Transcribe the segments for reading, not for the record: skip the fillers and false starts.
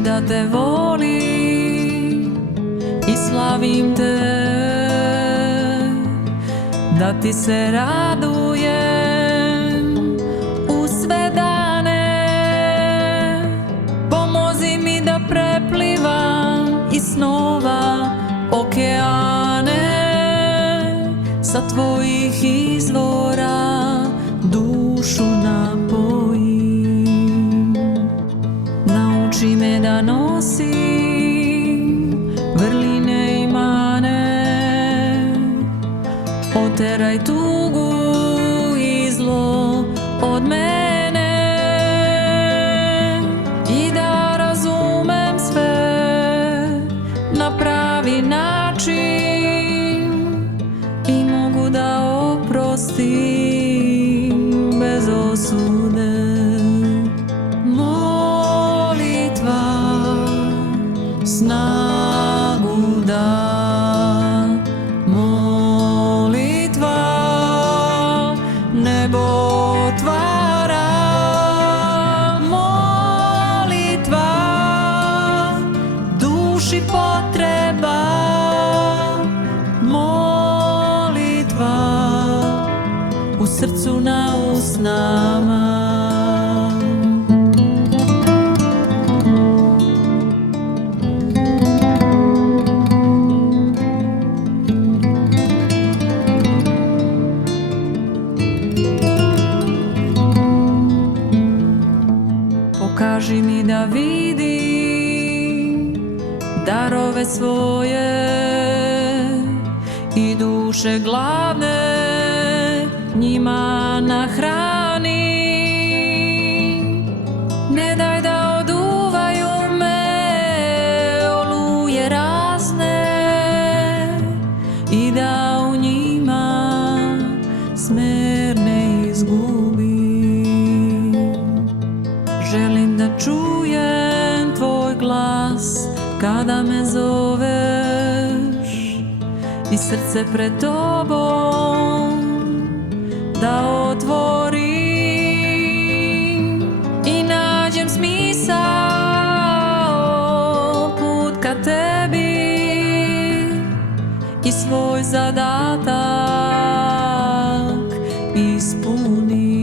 više da te volim i slavim te, da ti se radujem u sve dane. Pomozi mi da preplivam iz snova okeane, sa tvojih izvora dušu napojim. Nauči me da nosim vrline i mane, oteraj tugu i zlo od mene i da razumem sve na pravi način i mogu da oprostim bez osude. Molitva snagu da, molitva nebo otvara, molitva duši potreba, molitva u srcu na usnama. Pokaži mi da vidim darove svoje i duše gladne njima nahrani. Ne daj da oduvaju me oluje razne i da u njima smer ne izgubim. Želim da čujem tvoj glas kada me zoveš i srce pred tobom da otvorim i nađem smisao put ka tebi i svoj zadatak ispunim.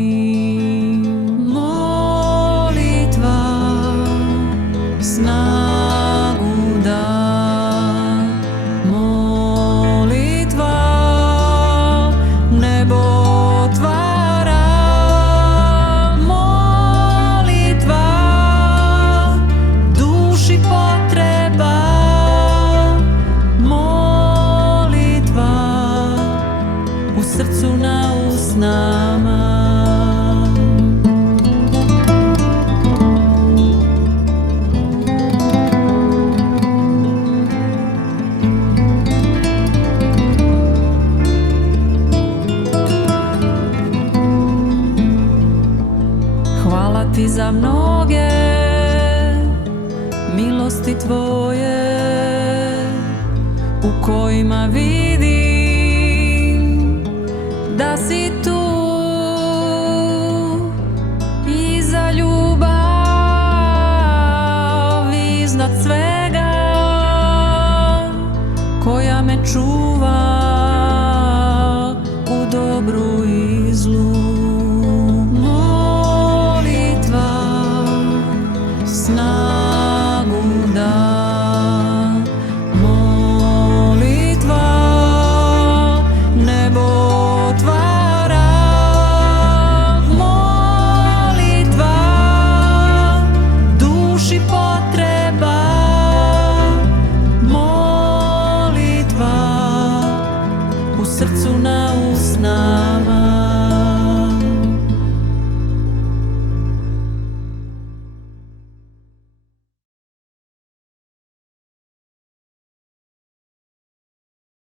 Molitva snagu da, molitva nebo otvara, molitva duši potreba, molitva u srcu na usnama. Hvala ti za mnoge milosti tvoje u kojima vidim